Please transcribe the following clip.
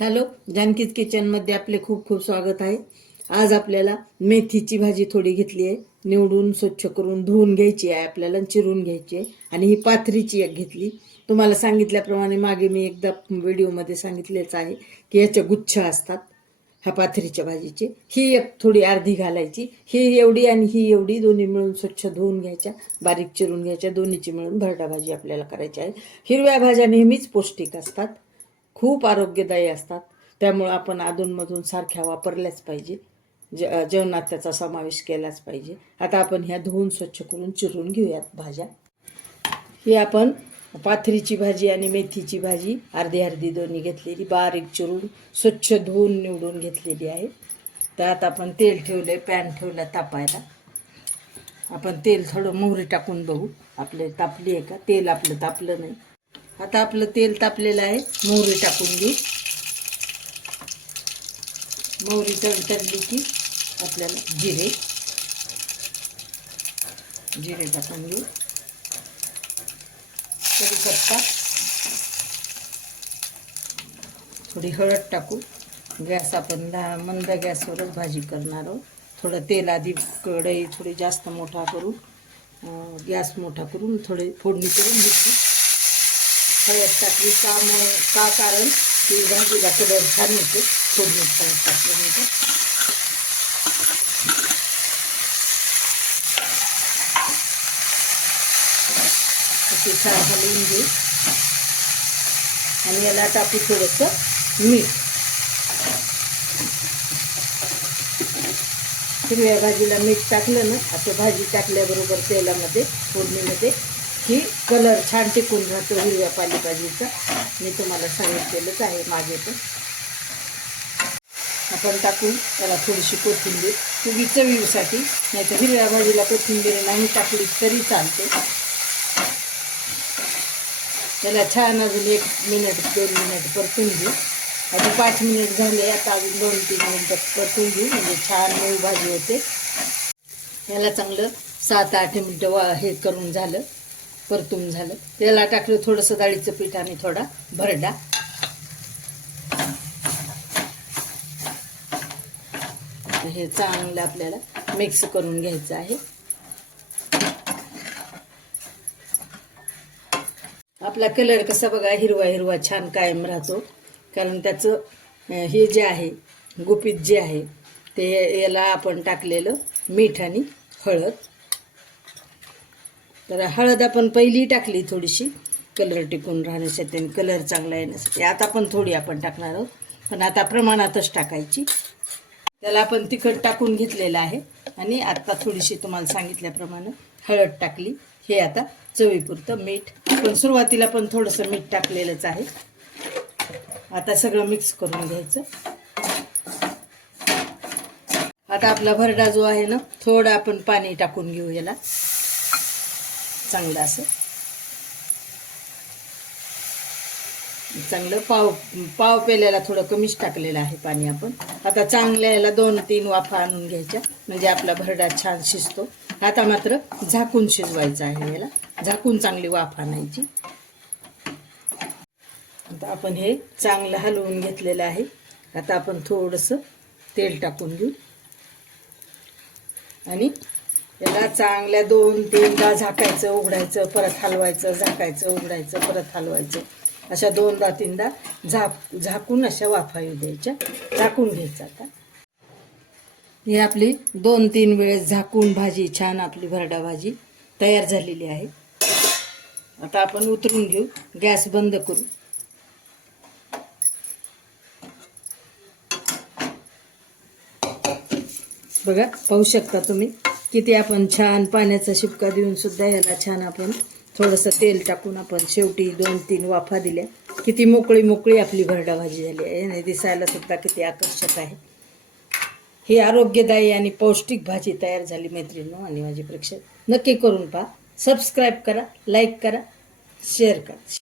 Hello जानकीज किचनमध्ये आपले खूप खूप स्वागत आहे. आज आपल्याला मेथीची भाजी थोडी घेतली आहे. निवडून स्वच्छ करून धुवून घ्यायची आहे आपल्याला चिरून घ्यायची आहे. आणि ही पाथरीची एक घेतली. तुम्हाला सांगितल्याप्रमाणे मागे मी एकदा व्हिडिओमध्ये सांगितलेच आहे की याच्या गुच्छ असतात ह्या पाथरीच्या भाजीचे. ही एक थोडी अर्धी घालायची. ही एवढी आणि ही एवढी दोन्ही मिळून स्वच्छ धुवून घ्यायच्या बारीक चिरून घ्यायच्या दोन्हीची मिळून भरडा भाजी आपल्याला करायची आहे. हिरव्या भाज्या नेहमीच पौष्टिक असतात. खूप आरोग्यदायी असतात. त्यामुळं आपण अधूनमधून सारख्या वापरल्याच पाहिजे. ज जेवणात त्याचा समावेश केलाच पाहिजे. आता आपण ह्या धुवून स्वच्छ करून चिरून घेऊयात भाज्या. ही आपण पाथरीची भाजी आणि मेथीची भाजी अर्धी अर्धी दोन्ही घेतलेली बारीक चिरून स्वच्छ धुवून निवडून घेतलेली आहे. त्यात आपण तेल ठेवलं आहे पॅन ठेवलं तापायला. आपण तेल थोडं मोहरी टाकून बघू. आपले तापली आहे का? तेल आपलं तापलं नाही. आता आपलं तेल तापलेलं आहे. मोहरी टाकून घेऊ. मोहरी चढली की आपल्याला जिरे. जिरे टाकून घेऊ. कढीपत्ता. थोडी हळद टाकू गॅस आपण दहा मंद गॅसवरच भाजी करणार आहोत. थोडं तेल आधी कढई थोडी जास्त मोठा करून गॅस मोठा करून थोडी फोडणी करून घेतली. हळद टाकली का मग का कारण ती भाजीला कलर छान येतो फोडणी हळद टाकल्यानंतर अशी छान हलवून घेऊ आणि याला टाकू थोडंसं मीठ. हिरव्या भाजीला मीठ टाकलं ना असं भाजी टाकल्याबरोबर तेलामध्ये फोडणीमध्ये की कलर छान टिकून राहतो हिरव्या पालेभाजीचा. मी तुम्हाला सांगितलेलंच आहे मागे पण. आपण टाकू त्याला थोडीशी कोथिंबीर. तुम्ही चवीसाठी नाही तर हिरव्या भाजीला कोथिंबीर नाही टाकली तरी चालते. त्याला छान अजून एक मिनिट दोन मिनिट परतून घेऊ. अजून पाच मिनिट झाले आता अजून दोन तीन मिनिटं परतून घेऊ म्हणजे छान मऊ भाजी होते. याला चांगलं सात आठ मिनटं वा हे करून झालं. परतून झालं. त्याला टाकलं थोडंसं डाळीचं पीठ आणि थोडा भरडा. हे चांगलं आपल्याला मिक्स करून घ्यायचं आहे. आपला कलर कसा बघा हिरवा हिरवा छान कायम राहतो. कारण त्याचं हे जे आहे गुपित जे आहे ते याला आपण टाकलेलं मीठ आणि हळद. तर हळद आपण पहिली टाकली थोडीशी. कलर टिकून राहण्यासाठी आणि कलर चांगला येण्यासाठी. आता पण थोडी आपण टाकणार आहोत. पण आता प्रमाणातच टाकायची. त्याला आपण तिखट टाकून घेतलेलं आहे. आणि आता थोडीशी तुम्हाला सांगितल्याप्रमाणे हळद टाकली. हे आता चवीपुरतं मीठ. आपण सुरुवातीला पण थोडंसं मीठ टाकलेलंच आहे. आता सगळं मिक्स करून घ्यायचं. आता आपला भरडा जो आहे ना थोडं आपण पाणी टाकून घेऊ याला. चांगलं असं. चांगलं पाव पाव पेल्याला थोडं कमीच टाकलेलं आहे पाणी आपण. आता चांगल्या याला दोन तीन वाफा आणून घ्यायच्या. म्हणजे आपला भरडा छान शिजतो. आता मात्र झाकून शिजवायचं आहे याला. झाकून चांगली वाफ आणायची. आता आपण हे चांगलं हलवून घेतलेलं आहे. आता आपण थोडंसं तेल टाकून घेऊ. आणि याला चांगल्या दोन तीनदा झाकायचं उघडायचं परत हलवायचं झाकायचं उघडायचं परत हलवायचं. अशा दोनदा तीनदा झाक झाकून अशा वाफा येऊ द्यायच्या. झाकून घ्यायचं आता. ही आपली दोन तीन वेळेस झाकून भाजी छान आपली भरडा भाजी तयार झालेली आहे. आता आपण उतरून घेऊ. गॅस बंद करू. बघा पाहू शकता तुम्ही. किती आपण छान पाण्याचा शिपका देऊन सुद्धा याला छान आपण थोडंसं तेल टाकून आपण शेवटी दोन तीन वाफा दिल्या. किती मोकळी मोकळी आपली भरडा भाजी झाली आहे. आणि दिसायला सुद्धा किती आकर्षक आहे. ही आरोग्यदायी आणि पौष्टिक भाजी तयार झाली मैत्रिणी आणि माझी प्रेक्षक. नक्की करून पहा. सबस्क्राईब करा लाईक करा शेअर करा.